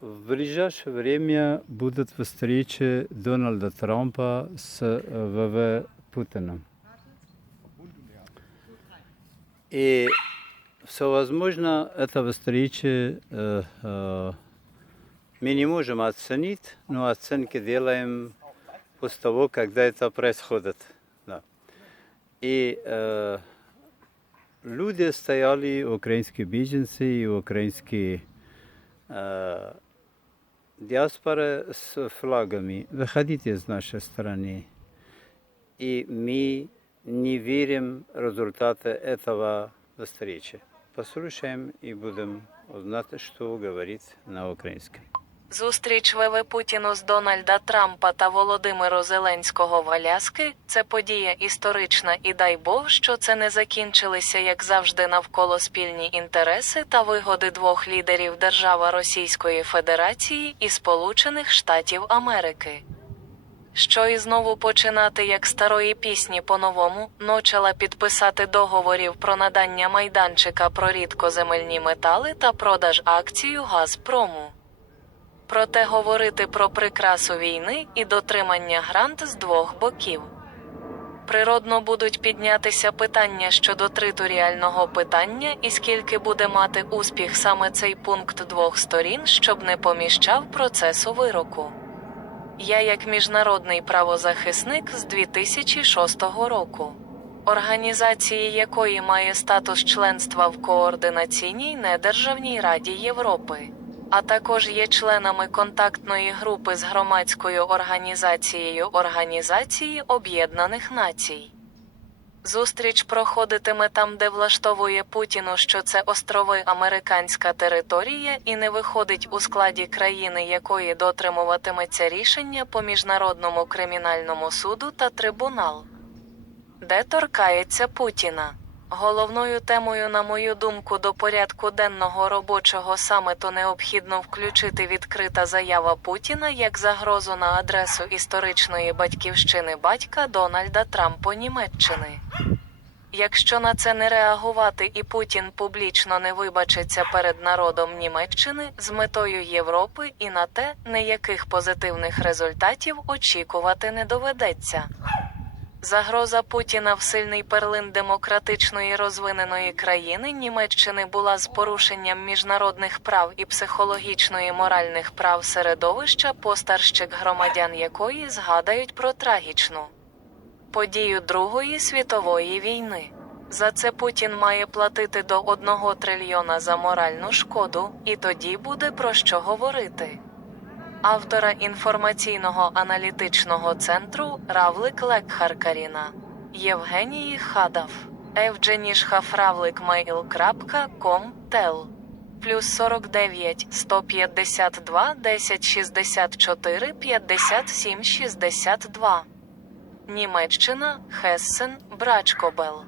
В ближайшее время будут встречи Дональда Трампа с э, ВВ Путиным. И все возможно, эта встреча э, э, мы не можем оценить, но оценки делаем после того, когда это происходит. Да. И э, люди стояли, украинские беженцы и украинские э, диаспоры с флагами. Выходите из нашей страны. И мы не верим в результаты этого встречи. Послушаем и будем узнать, что говорит на украинском. Зустріч ВВ Путіну з Дональда Трампа та Володимиру Зеленського в Аляски – це подія історична і дай Бог, що це не закінчилися, як завжди, навколо спільні інтереси та вигоди двох лідерів держава Російської Федерації і Сполучених Штатів Америки. Що і знову починати як старої пісні по-новому, ночала підписати договорів про надання майданчика про рідкоземельні метали та продаж акцію Газпрому. Проте говорити про прикрасу війни і дотримання грант з двох боків. Природно будуть піднятися питання щодо територіального питання і скільки буде мати успіх саме цей пункт двох сторін, щоб не поміщав процесу вироку. Я як міжнародний правозахисник з 2006 року, організації якої має статус членства в координаційній недержавній раді Європи, а також є членами контактної групи з громадською організацією Організації Об'єднаних Націй. Зустріч проходитиме там, де влаштовує Путіну, що це острови американська територія і не виходить у складі країни, якої дотримуватиметься рішення по міжнародному кримінальному суду та трибунал. Де торкається Путіна. Головною темою, на мою думку, до порядку денного робочого саміту необхідно включити відкрита заява Путіна як загрозу на адресу історичної батьківщини батька Дональда Трампа Німеччини. Якщо на це не реагувати і Путін публічно не вибачиться перед народом Німеччини з метою Європи і на те, ніяких позитивних результатів очікувати не доведеться. Загроза Путіна в сильний перлин демократичної розвиненої країни Німеччини була з порушенням міжнародних прав і психологічної моральних прав середовища, постарщик громадян якої згадають про трагічну подію Другої світової війни. За це Путін має платити до 1 трильйона за моральну шкоду, і тоді буде про що говорити автора інформаційного аналітичного центру Равлик Лекхаркаріна Євгенії Хадав. Evgenishhafravlikmail.com тел. Плюс 49 152 10 64 57 62 Німеччина Хессен Брачкобел